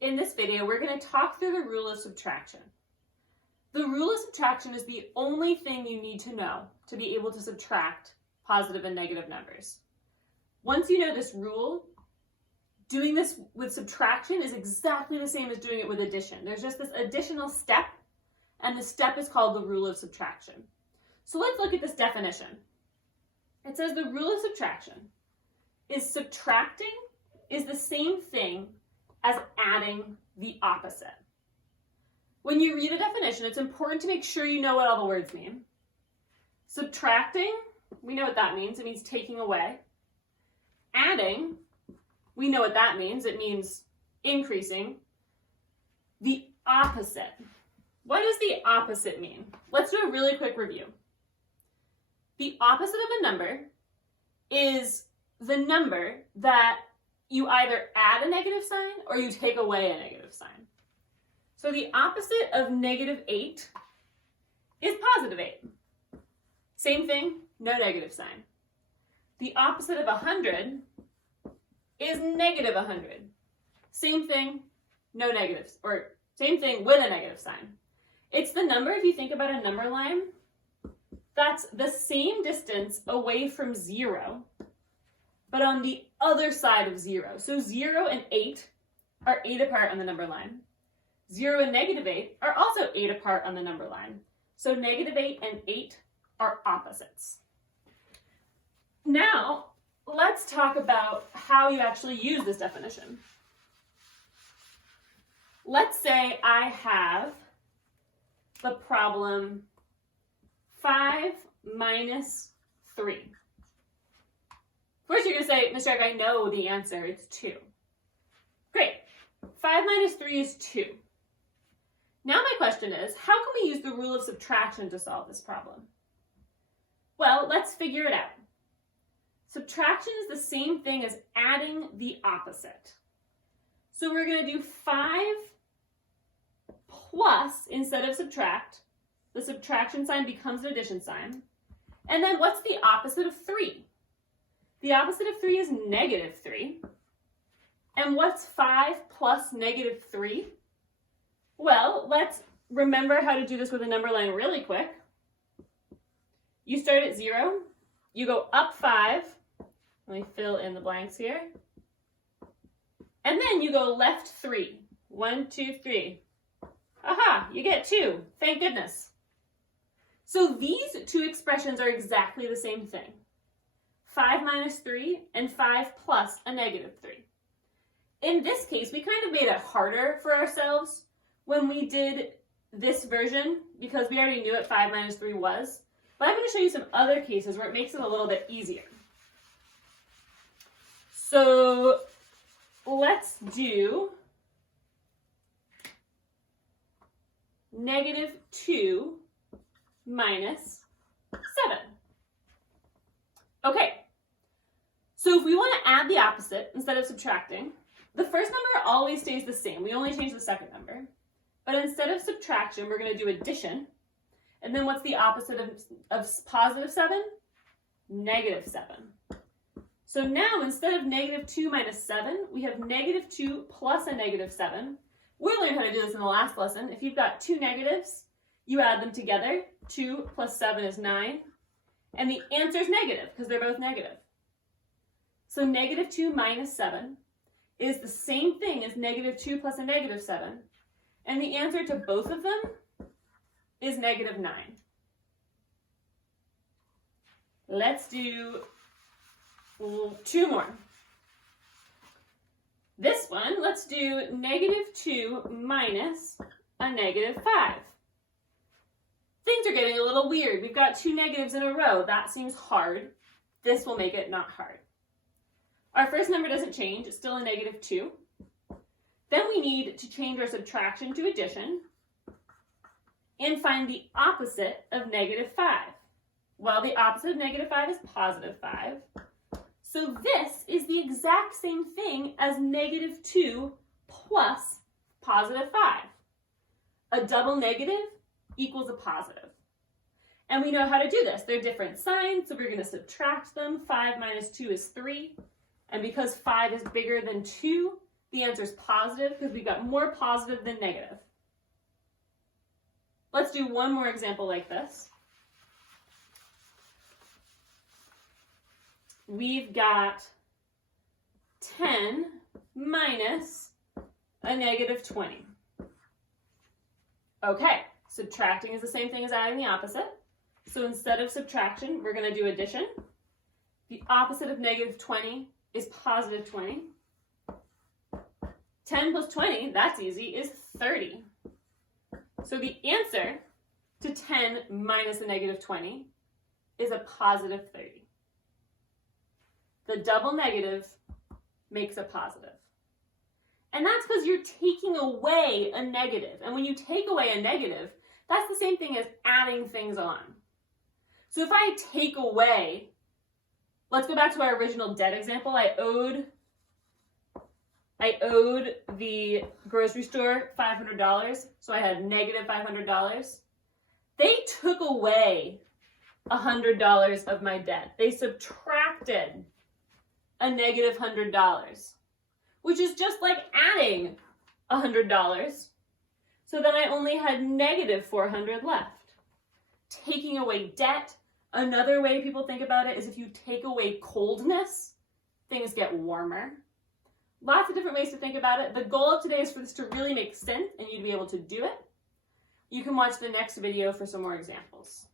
In this video, we're going to talk through the rule of subtraction. The rule of subtraction is the only thing you need to know to be able to subtract positive and negative numbers. Once you know this rule, doing this with subtraction is exactly the same as doing it with addition. There's just this additional step, and the step is called the rule of subtraction. So let's look at this definition. It says the rule of subtraction is subtracting is the same thing as adding the opposite. When you read a definition, it's important to make sure you know what all the words mean. Subtracting, we know what that means. It means taking away. Adding, we know what that means. It means increasing. The opposite. What does the opposite mean? Let's do a really quick review. The opposite of a number is the number that you either add a negative sign or you take away a negative sign. So the opposite of -8 is +8. Same thing, no negative sign. The opposite of 100 is -100. Same thing, no negatives, or same thing with a negative sign. It's the number, if you think about a number line, that's the same distance away from 0, but on the other side of 0. So 0 and 8 are 8 apart on the number line. 0 and -8 are also 8 apart on the number line. So -8 and 8 are opposites. Now, let's talk about how you actually use this definition. Let's say I have the problem 5 minus 3. First, you're going to say, Ms. Jarek, I know the answer. It's 2. Great. 5 minus 3 is 2. Now my question is, how can we use the rule of subtraction to solve this problem? Well, let's figure it out. Subtraction is the same thing as adding the opposite. So we're going to do 5 plus, instead of subtract, the subtraction sign becomes an addition sign. And then what's the opposite of 3? The opposite of 3 is -3. And what's 5 plus -3? Well, let's remember how to do this with a number line really quick. You start at 0, you go up 5, let me fill in the blanks here, and then you go left 3. 1, 2, 3. Aha, you get 2, thank goodness. So these two expressions are exactly the same thing. 5 minus 3 and 5 plus a -3. In this case, we kind of made it harder for ourselves when we did this version because we already knew what 5 minus 3 was. But I'm going to show you some other cases where it makes it a little bit easier. So let's do -2 minus 7. Okay, so if we want to add the opposite instead of subtracting, the first number always stays the same. We only change the second number. But instead of subtraction, we're going to do addition. And then what's the opposite of +7? -7. So now, instead of -2 minus 7, we have -2 plus a -7. We learned how to do this in the last lesson. If you've got two negatives, you add them together. 2 plus 7 is 9. And the answer is negative because they're both negative. So -2 minus 7 is the same thing as -2 plus a -7. And the answer to both of them is -9. Let's do 2 more. This one, let's do -2 minus a -5. Things are getting a little weird. We've got 2 negatives in a row. That seems hard. This will make it not hard. Our first number doesn't change. It's still a -2. Then we need to change our subtraction to addition and find the opposite of -5. Well, the opposite of -5 is +5. So this is the exact same thing as -2 plus +5. A double negative equals a positive. And we know how to do this. They're different signs, so we're going to subtract them. 5 minus 2 is 3. And because 5 is bigger than 2, The answer is positive because we've got more positive than negative. Let's do one more example like this. We've got 10 minus a negative 20. Okay, subtracting is the same thing as adding the opposite. So instead of subtraction, we're going to do addition. The opposite of negative 20 is positive 20. 10 plus 20, that's easy, is 30. So the answer to 10 minus a negative 20 is a positive 30. The double negative makes a positive. And that's because you're taking away a negative. And when you take away a negative, that's the same thing as adding things on. So if I take away, let's go back to our original debt example. I owed the grocery store $500, so I had negative $500. They took away $100 of my debt. They subtracted a negative $100, which is just like adding $100. So then I only had negative $400 left. Taking away debt, another way people think about it is if you take away coldness, things get warmer. Lots of different ways to think about it. The goal of today is for this to really make sense and you to be able to do it. You can watch the next video for some more examples.